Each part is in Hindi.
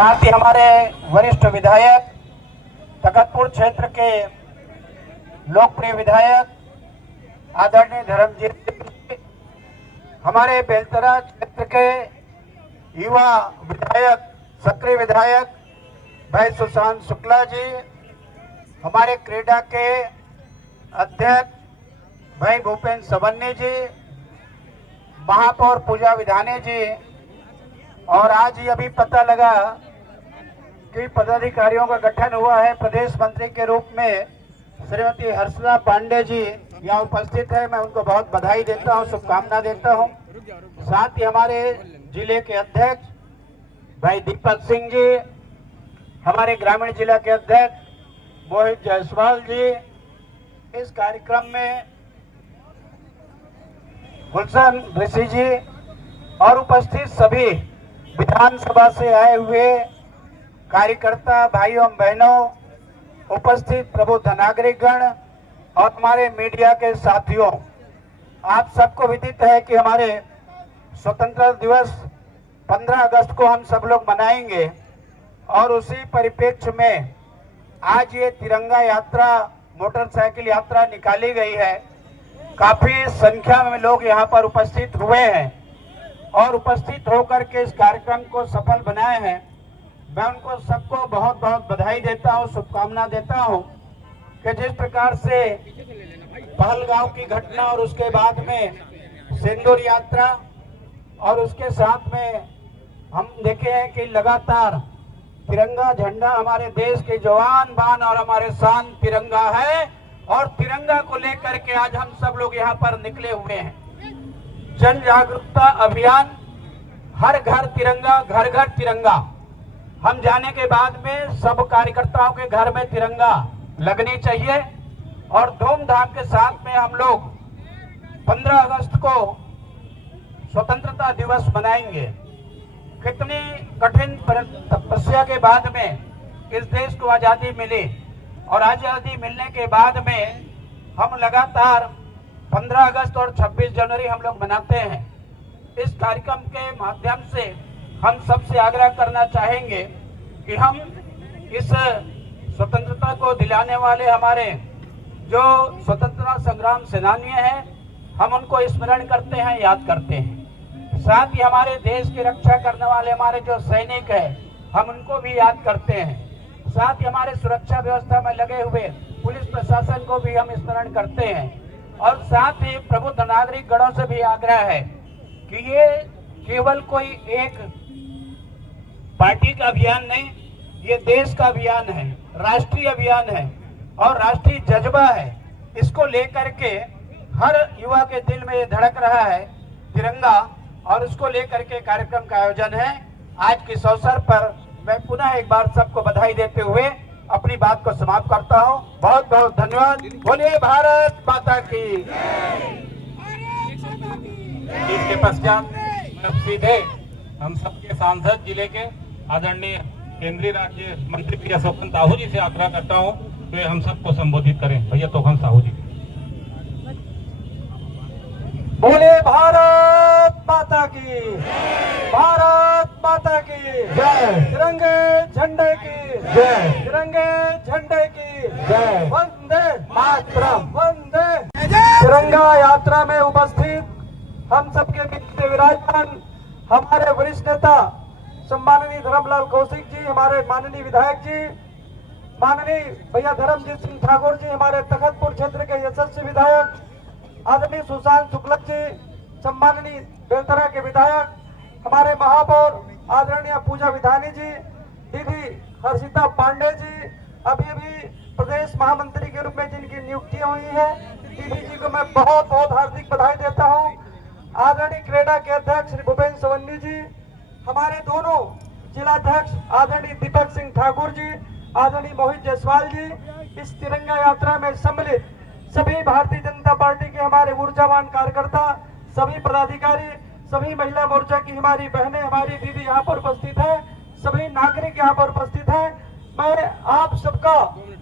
साथ ही हमारे वरिष्ठ विधायक तखतपुर क्षेत्र के लोकप्रिय विधायक आदरणीय धर्मजीत जी, हमारे बेलतरा क्षेत्र के युवा विधायक सक्रिय विधायक भाई सुशांत शुक्ला जी, हमारे क्रीडा के अध्यक्ष भाई भूपेंद्र सवन्नी जी, महापौर पूजा विधाने जी, और आज ही अभी पता लगा कि पदाधिकारियों का गठन हुआ है। प्रदेश मंत्री के रूप में श्रीमती हर्षदा पांडे जी यहाँ उपस्थित है। मैं उनको बहुत बधाई देता हूँ, शुभकामना देता हूँ। साथ ही हमारे जिले के अध्यक्ष भाई दीपक सिंह जी, हमारे ग्रामीण जिला के अध्यक्ष मोहित जायसवाल जी, इस कार्यक्रम में गुलशन ऋषि जी और उपस्थित सभी विधानसभा से आए हुए कार्यकर्ता भाइयों बहनों, उपस्थित प्रबुद्ध नागरिकगण और हमारे मीडिया के साथियों, आप सबको विदित है कि हमारे स्वतंत्रता दिवस 15 अगस्त को हम सब लोग मनाएंगे और उसी परिप्रेक्ष्य में आज ये तिरंगा यात्रा, मोटरसाइकिल यात्रा निकाली गई है। काफी संख्या में लोग यहाँ पर उपस्थित हुए हैं और उपस्थित होकर के इस कार्यक्रम को सफल बनाए हैं। मैं उनको सबको बहुत बहुत बधाई देता हूँ, शुभकामना देता हूँ कि जिस प्रकार से पहलगांव की घटना और उसके बाद में सिंदूर यात्रा और उसके साथ में हम देखे हैं कि लगातार तिरंगा झंडा हमारे देश के जवान बान और हमारे शान तिरंगा है, और तिरंगा को लेकर के आज हम सब लोग यहाँ पर निकले हुए हैं। जन जागरूकता अभियान, हर घर तिरंगा, घर घर तिरंगा। हम जाने के बाद में सब कार्यकर्ताओं के घर में तिरंगा लगनी चाहिए और धूमधाम के साथ में हम लोग 15 अगस्त को स्वतंत्रता दिवस मनाएंगे। कितनी कठिन तपस्या के बाद में इस देश को आजादी मिली और आजादी मिलने के बाद में हम लगातार 15 अगस्त और 26 जनवरी हम लोग मनाते हैं। इस कार्यक्रम के माध्यम से हम सबसे आग्रह करना चाहेंगे कि हम इस स्वतंत्रता को दिलाने वाले हमारे जो स्वतंत्रता संग्राम सेनानी हैं, हम उनको स्मरण करते हैं, याद करते हैं। साथ ही हमारे देश की रक्षा करने वाले हमारे जो सैनिक हैं, हम उनको भी याद करते हैं। साथ ही हमारे सुरक्षा व्यवस्था में लगे हुए पुलिस प्रशासन को भी हम स्मरण करते हैं। और साथ ही प्रबुद्ध नागरिक गणों से भी आग्रह है कि ये केवल कोई एक पार्टी का अभियान नहीं, ये देश का अभियान है, राष्ट्रीय अभियान है और राष्ट्रीय जज्बा है। इसको लेकर के हर युवा के दिल में ये धड़क रहा है तिरंगा, और उसको लेकर के कार्यक्रम का आयोजन है। आज के इस अवसर पर मैं पुनः एक बार सबको बधाई देते हुए अपनी बात को समाप्त करता हूँ। बहुत बहुत धन्यवाद। बोलिए भारत माता की। इसके पश्चात सीधे हम सबके सांसद जिले के आदरणीय केंद्रीय राज्य मंत्री प्रिय स्वपन साहू जी से आग्रह करता हूँ कि हम सबको संबोधित करें। भैया तोखम साहू जी। बोले भारत माता की, भारत माता की जय, तिरंगे झंडे की जय, तिरंगे झंडे की जय, वंदे मातरम, वंदे। तिरंगा यात्रा में उपस्थित हम सबके बीच विराजमान हमारे वरिष्ठ नेता सम्माननीय धर्मलाल कौशिक जी, हमारे माननीय विधायक जी, माननीय भैया धर्मजीत सिंह ठाकुर जी, हमारे तखतपुर क्षेत्र के यशस्वी विधायक आदरणीय सुशांत शुक्ला जी, सम्माननीय बेलतरा के विधायक हमारे महापौर आदरणीय पूजा विधानी जी, दीदी हर्षिता पांडे जी, अभी अभी प्रदेश महामंत्री के रूप में जिनकी नियुक्ति हुई है, दीदी जी को मैं बहुत बहुत हार्दिक बधाई देता हूँ। आदरणीय क्रीडा के अध्यक्ष श्री भूपेंद्र सवन्नी जी, हमारे दोनों जिलाध्यक्ष आदरणीय दीपक सिंह ठाकुर जी, आदरणीय मोहित जायसवाल जी, इस तिरंगा यात्रा में सम्मिलित सभी भारतीय जनता पार्टी के हमारे ऊर्जावान कार्यकर्ता, सभी पदाधिकारी, सभी महिला मोर्चा की हमारी बहनें, हमारी दीदी यहाँ पर उपस्थित है, सभी नागरिक यहाँ पर उपस्थित है। मैं आप सबका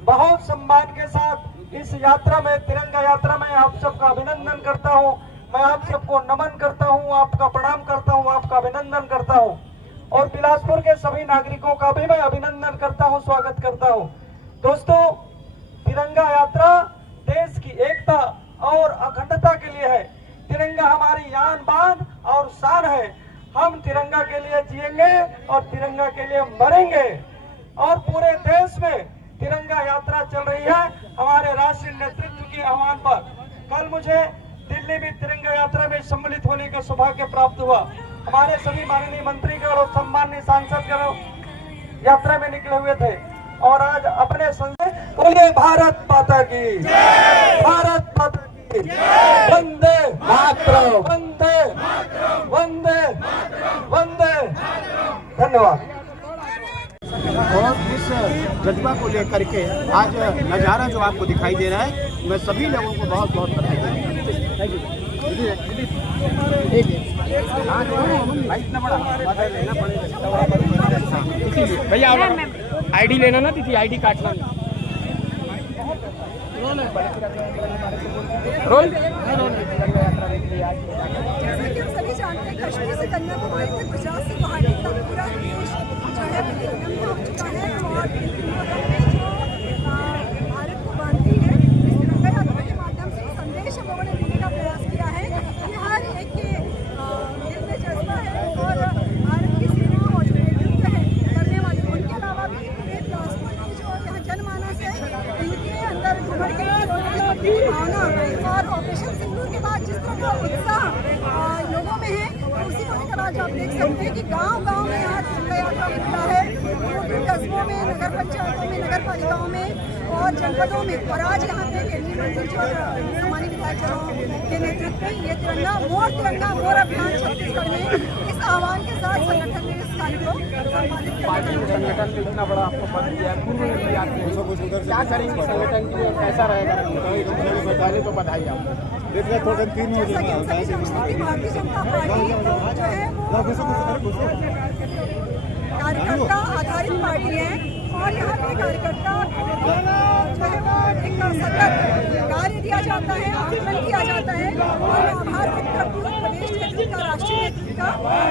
बहुत सम्मान के साथ इस यात्रा में, तिरंगा यात्रा में आप सबका अभिनंदन करता हूँ। मैं आप सबको नमन करता हूँ, आपका प्रणाम करता हूँ, आपका अभिनंदन करता हूँ। और बिलासपुर के सभी नागरिकों का भी मैं अभिनंदन करता हूं, स्वागत करता हूं। दोस्तों, तिरंगा यात्रा देश की एकता और अखंडता के लिए है। तिरंगा हमारी आन बान और शान है। हम तिरंगा के लिए जिएंगे और तिरंगा के लिए मरेंगे। और पूरे देश में तिरंगा यात्रा चल रही है हमारे राष्ट्रीय नेतृत्व के आह्वान पर। कल मुझे दिल्ली में तिरंगा यात्रा में सम्मिलित होने का सौभाग्य प्राप्त हुआ। हमारे सभी माननीय मंत्रीगण और सम्माननीय सांसदगण यात्रा में निकले हुए थे और आज अपने संदेश बोलिए भारत माता की, भारत माता की, वंदे मातरम, वंदे वंदे वंदे। धन्यवाद। और इस जज्बा को लेकर के आज नज़ारा जो आपको दिखाई दे रहा है, मैं सभी लोगों को बहुत बहुत बधाई देता हूं। भैया आईडी लेना ना दीदी, आईडी काटना रोल। जैसा कि हम सभी जानते हैं, कश्मीर से कन्याकुमारी तक, गुजरात से गुवाहाटी तक पूरा देश जो है विलंब हो चुका है। और जो भारत को बांधती है, तिरंगा यात्रा के माध्यम से संदेश हम लोगों ने देने का प्रयास किया है। ये हर एक के दिल में जज्बा है और भारत की सेना और जो नेतृत्व है करने वाले, उनके अलावा भी पूरे बिलासपुर की जो यहाँ जनमानस है, इनके अंदर उभर के देशभक्ति की भावना और ऑपरेशन सिंदूर के बाद जिस तरह का उत्साह लोगों में है, उसी को लेकर आज आप देख सकते हैं कि गांव-गांव में यहाँ तिरंगा यात्रा निकला है। छोटे कस्बों में, नगर पंचायतों में, नगर पालिकाओं में और जनपदों में। और आज यहाँ पे केंद्रीय मंत्री और सम्मानित विधायक के नेतृत्व में ये तिरंगा मोर अभियान छत्तीसगढ़ में इस आह्वान के साथ संगठन ने इस कार्य को सम्मानित किया। संगठन में इतना बड़ा आपको पद दिया है, पूर्व में भी आते हैं, क्या करेंगे संगठन के लिए, कैसा रहेगा? पहले तो बधाई आपको। जैसा कि हम सभी समझते हैं कि भारतीय जनता पार्टी जो है वो कार्यकर्ता आधारित पार्टी है और यहाँ पे कार्यकर्ता जो है वो एक सतत कार्य दिया जाता है, आंदोलन किया जाता है। और मैं आभार व्यक्त करती हूँ प्रदेश नेतृत्व का, राष्ट्रीय नेतृत्व का,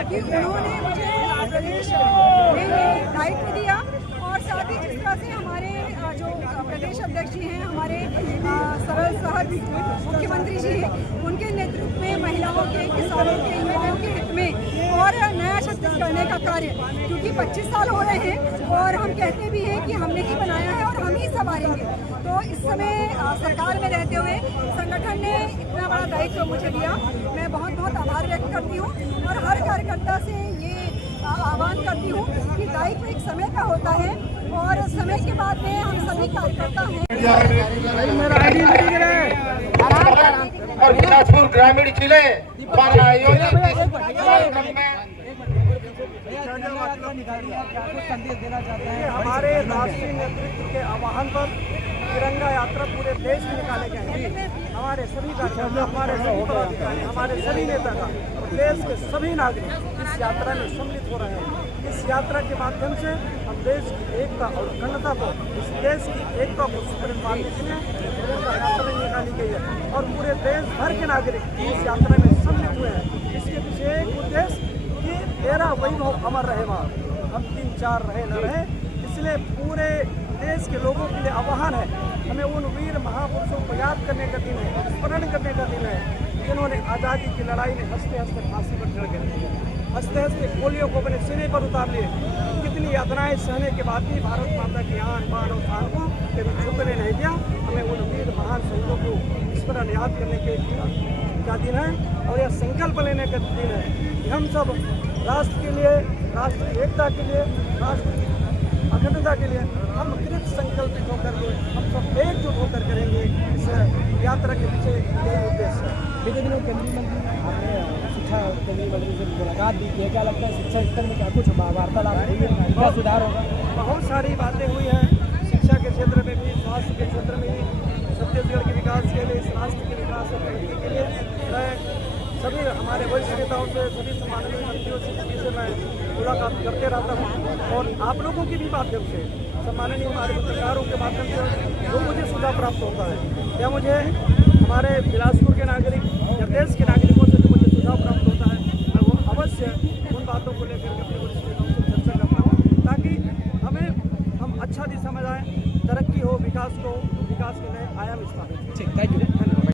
कि उन्होंने मुझे प्रदेश में ये दायित्व दिया। और साथ ही जिस तरह से हमारे जो प्रदेश अध्यक्ष जी हैं, हमारे सरल सहज मुख्यमंत्री जी हैं, उनके नेतृत्व में महिलाओं के, किसानों के, युवाओं के हित में और नया छत्तीसगढ़ करने का कार्य, क्योंकि 25 साल हो रहे हैं और हम कहते भी हैं कि हमने ही बनाया है और हम ही संभालेंगे। तो इस समय सरकार में रहते हुए संगठन ने इतना बड़ा दायित्व मुझे दिया, मैं बहुत बहुत आभार व्यक्त करती हूँ और हर कार्यकर्ता से ये आह्वान करती हूँ कि दायित्व एक समय का होता है और समय के बाद में हम सभी कार्यकर्ता हैं। और बिलासपुर ग्रामीण जिले द्वारा आयोजित कार्यक्रम में संदेश देना चाहते हैं। हमारे राष्ट्रीय नेतृत्व के आह्वान पर तिरंगा यात्रा पूरे देश में निकाले गए हैं। हमारे सभी कार्यकर्ता, हमारे सभी पदाधिकारी, हमारे सभी नेतागण, देश के सभी नागरिक इस यात्रा में सम्मिलित हो रहे हैं। इस यात्रा के माध्यम से हम देश की एकता और अखंडता को, इस देश की एकता को सुदृढ़ करने के लिए तिरंगा यात्रा निकाली गई है और पूरे देश भर के नागरिक इस यात्रा में सम्मिलित हुए हैं। इसके पीछे एक उद्देश्य कि तेरा वैभव अमर रहे, वहाँ हम 3-4 रहे न रहे। इसलिए पूरे देश के लोगों के लिए आह्वान है, हमें उन वीर महापुरुषों को याद करने का दिन है, स्मरण करने का दिन है, जिन्होंने आज़ादी की लड़ाई में हंसते हंसते फांसी पर चढ़ गए, हंसते हंसते गोलियों को अपने सिरे पर उतार लिए। कितनी यातनाएं सहने के बाद भी भारत माता की आन बान और शान को कभी झुकने नहीं दिया। हमें उन वीर महान शहीदों को स्मरण याद करने का दिन है और यह संकल्प लेने का दिन है कि हम सब राष्ट्र के लिए, राष्ट्र की एकता के लिए, राष्ट्र की अखंडता के लिए हम कृत संकल्पित होकर के हम सब एकजुट होकर करेंगे। इस यात्रा के पीछे यही उद्देश्य है। बीते दिनों केंद्रीय मंत्री आपने शिक्षा केंद्रीय मंत्री से मुलाकात भी की है, क्या लगता है शिक्षा स्तर में क्या कुछ वार्तालाप हुई है, क्या सुधार होगा? बहुत सारी बातें हुई हैं, शिक्षा के क्षेत्र में भी, स्वास्थ्य के क्षेत्र में भी, छत्तीसगढ़ के विकास के लिए, इस राष्ट्र के विकास और प्रगति के लिए मैं सभी हमारे वरिष्ठ नेताओं से, सभी सम्माननीय मंत्रियों से मैं मुलाकात करते रहता हूँ और आप लोगों के भी माध्यम से, सम्माननीय हमारे पत्रकारों के माध्यम से जो मुझे सुझाव प्राप्त होता है या मुझे हमारे बिलासपुर के नागरिक या देश के नागरिकों से जो मुझे सुझाव प्राप्त होता है, मैं वो अवश्य उन बातों को लेकर के अपने वरिष्ठ नेताओं अच्छा दिशा में जाए, तरक्की हो, विकास के नए आयाम स्थापित हो। ठीक, थैंक यू।